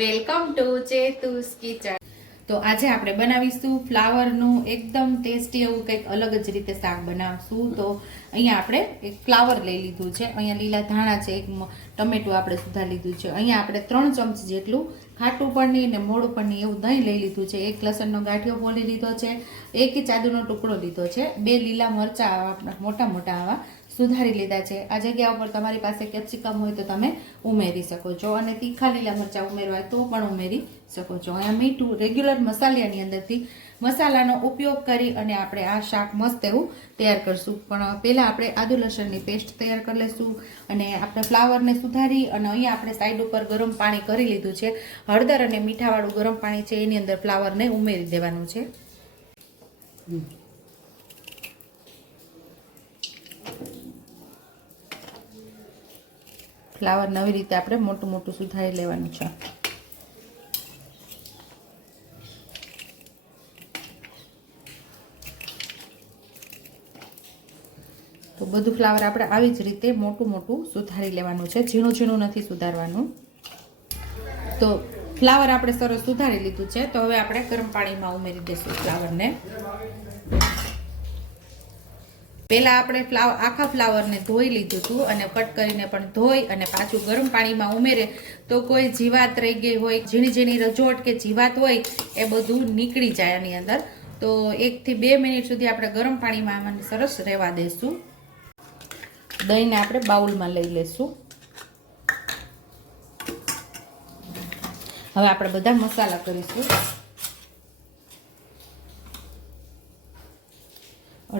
Welcome to ચેતુસ kitchen. તો આજે આપણે બનાવીશું ફ્લાવરનું એકદમ ટેસ્ટી એવું કંઈક અલગ જ રીતે શાક બનાવશું. તો અહીંયા આપણે એક ફ્લાવર લઈ લીધું છે. અહીંયા લીલા ધાણા છે, એક ટમેટું આપણે સુધા લીધું છે. અહીંયા આપણે ત્રણ ચમચી જેટલું ખાટું પણ નહીં ને મોડું પણ એવું દહીં લઈ લીધું છે. એક લસણનો ગાંઠિયો બોલી લીધો છે. એક ચાદુનો ટુકડો લીધો છે. બે લીલા મરચાં મોટા મોટા આવા સુધારી લીધા છે. આ જગ્યા ઉપર તમારી પાસે કેપ્સિકમ હોય તો તમે ઉમેરી શકો છો અને તીખા લીલા મરચાં ઉમેરવા તો પણ ઉમેરી શકો છો. અહીંયા મીઠું રેગ્યુલર મસાલિયાની અંદરથી મસાલાનો ઉપયોગ કરી અને આપણે આ શાક મસ્ત એવું તૈયાર કરશું. પણ પહેલાં આપણે આદુ લસણની પેસ્ટ તૈયાર કરી લઈશું અને આપણે ફ્લાવરને સુધારી અને અહીંયા આપણે સાઈડ ઉપર ગરમ પાણી કરી લીધું છે. હળદર અને મીઠાવાળું ગરમ પાણી છે, એની અંદર ફ્લાવરને ઉમેરી દેવાનું છે. ફ્લાવર નવી રીતે આપણે મોટું મોટું સુધારી લેવાનું છે. તો બધું ફ્લાવર આપણે આવી જ રીતે મોટું મોટું સુધારી લેવાનું છે. ઝીણું ઝીણું નથી સુધારવાનું. તો ફ્લાવર આપણે સરસ સુધારી લીધું છે. તો હવે આપણે ગરમ પાણીમાં ઉમેરી દઈશું ફ્લાવરને. પહેલા આપણે ફ્લાવર આખા ફ્લાવરને ધોઈ લીધું હતું અને કટ કરીને પણ ધોઈ અને પાછું ગરમ પાણીમાં ઉમેરે. તો કોઈ જીવાત રહી ગઈ હોય, ઝીણી ઝીણી રજોટ કે જીવાત હોય, એ બધું નીકળી જાય આની અંદર. તો એકથી બે મિનિટ સુધી આપણે ગરમ પાણીમાં આમાં સરસ રહેવા દઈશું દહીંને આપણે બાઉલમાં લઈ લઈશું હવે આપણે બધા મસાલા કરીશું.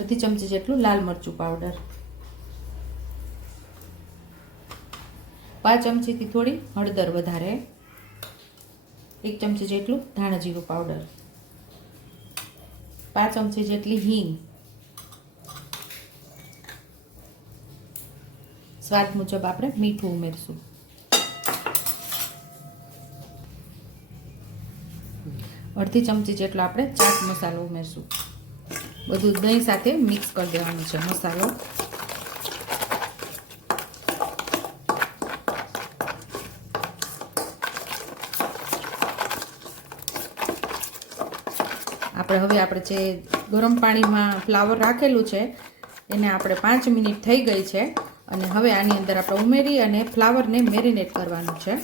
અડધી ચમચી જેટલું લાલ મરચું પાવડર પાંચ ચમચીથી થોડી હળદર વધારે. એક ચમચી જેટલું ધાણા જીરું પાવડર પાંચ ચમચી જેટલી હિંગ. સ્વાદ મુજબ આપણે મીઠું ઉમેરશું. અડધી ચમચી જેટલો આપણે ચાટ મસાલો ઉમેરશું. બધું દહીં સાથે મિક્સ કરી દેવાનું છે, મસાલો. આપણે હવે આપણે જે ગરમ પાણીમાં ફ્લાવર રાખેલું છે, એને આપણે પાંચ મિનિટ થઈ ગઈ છે, અને હવે આની અંદર આપણે ઉમેરી અને ફ્લાવરને મેરિનેટ કરવાનું છે.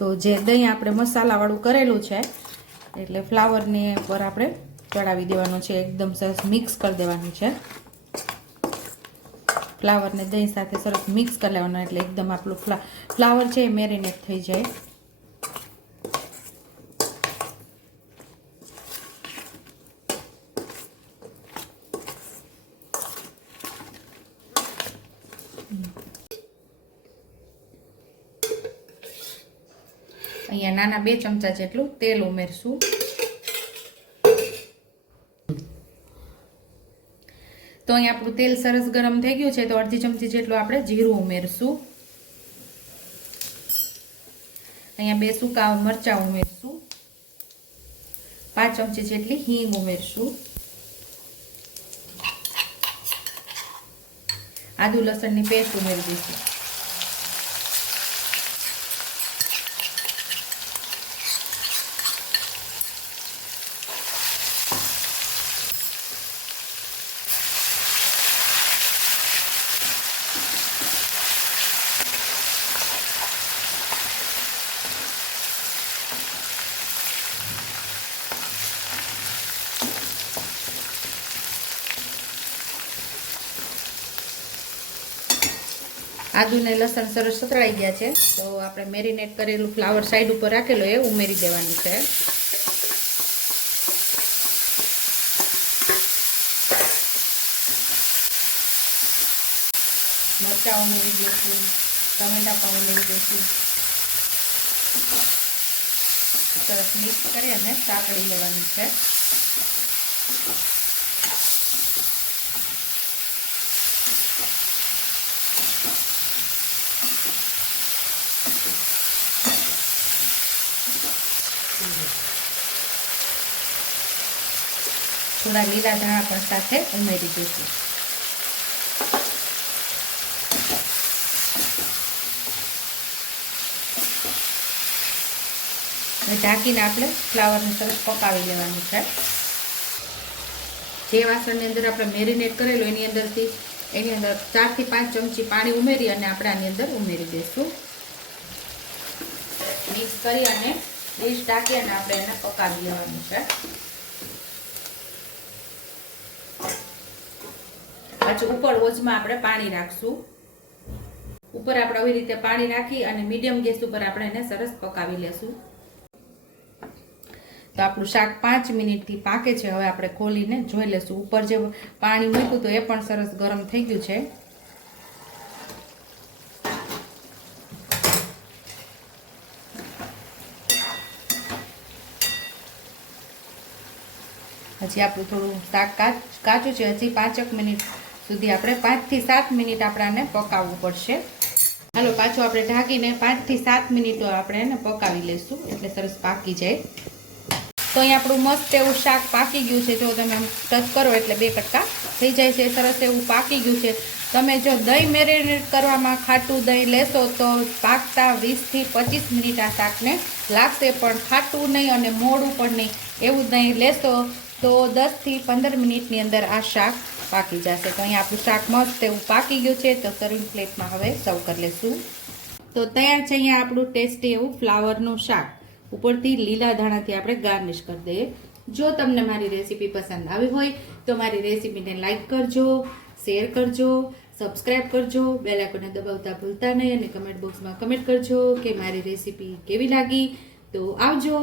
તો જે દહીં આપણે મસાલાવાળું કરેલું છે, એટલે ફ્લાવરને પર આપણે ચડાવી દેવાનું છે, એકદમ સરસ મિક્સ કરી દેવાનું છે. ફ્લાવરને દહીં સાથે સરસ મિક્સ કરી લેવાનું, એટલે એકદમ આપણું ફ્લા, ફ્લાવર છે એ મેરિનેટ થઈ જાય. અહીંયા નાના બે ચમચા જેટલું તેલ ઉમેરશું. તો અહીંયા આપણું તેલ સરસ ગરમ થઈ ગયું છે, તો અડધી ચમચી જેટલું આપણે જીરું ઉમેરશું. અહીંયા બે સૂકા મરચાં ઉમેરશું. પાંચ ચમચી જેટલી હિંગ ઉમેરશું. આદુ લસણની પેસ્ટ ઉમેરી દઈશું. આદુ ને લસણ સરસ સતળાઈ ગયા છે. તો આપણે મેરિનેટ કરેલું ફ્લાવર સાઈડ ઉપર રાખેલો એ ઉમેરી દેવાનું છે. મરચાં ઉમેરી દઈશું, ટમેટા પણ ઉમેરી દઈશું. સરસ મિક્સ કરી અને સાંકળી લેવાનું છે. થોડા લીલા ધાણા પણ સાથે ઉમેરી દઈશું. ઢાંકીને આપણે ફ્લાવરને સરસ પકાવી લેવાનું છે. જે વાસણની અંદર આપણે મેરિનેટ કરેલું, એની અંદરથી, એની અંદર ચારથી પાંચ ચમચી પાણી ઉમેરી અને આપણે આની અંદર ઉમેરી દઈશું. મિક્સ કરી અને ડીશ ઢાંકી અને આપણે એને પકાવી લેવાનું છે. પાછું ઉપર ઓજમાં આપણે પાણી રાખશું. ઉપર આપણે આવી રીતે પાણી રાખી અને મીડિયમ ગેસ ઉપર આપણે એને સરસ પકાવી લેશું. તો આપણું શાક પાંચ મિનિટથી પાકે છે. હવે આપણે ખોલીને જોઈ લેશું. ઉપર જે પાણી મૂક્યું તો એ પણ સરસ ગરમ થઈ ગયું છે. હજી આપણું થોડું શાક કાચ- છે. હજી પાંચક મિનિટ સુધી આપણે પાંચથી સાત મિનિટ આપણાને પકાવવું પડશે. હાલો, પાછું આપણે ઢાંકીને પાંચથી સાત મિનિટ આપણે એને પકાવી લઈશું. એટલે સરસ પાકી જાય. તો અહીં આપણું મસ્ત એવું શાક પાકી ગયું છે. જો તમે ટચ કરો એટલે બે કટકા થઈ જાય છે. સરસ એવું પાકી ગયું છે. તમે જો દહીં મેરિનેટ કરવામાં ખાટું દહીં લેશો તો પાકતા વીસથી પચીસ મિનિટ આ શાકને લાગશે. પણ ખાટું નહીં અને મોડું પણ નહીં. એવું દહીં લેશો તો દસથી પંદર મિનિટની અંદર આ શાક પાકી જશે. તો અહીંયા આપણું શાક મસ્ત એવું પાકી ગયું છે. તો સર્વિંગ પ્લેટમાં હવે સર્વ કરી લેશું. તો તૈયાર છે અહીંયા આપણું ટેસ્ટી એવું ફ્લાવરનું શાક. ઉપરથી લીલા ધાણાથી આપણે ગાર્નિશ કરી દઈએ. જો તમને મારી રેસીપી પસંદ આવી હોય, તો મારી રેસીપીને લાઇક કરજો, શેર કરજો સબસ્ક્રાઇબ કરજો, બેલ દબાવતા ભૂલતા નહીં અને કમેન્ટ બોક્સમાં કમેન્ટ કરજો કે મારી રેસીપી કેવી લાગી. તો આવજો.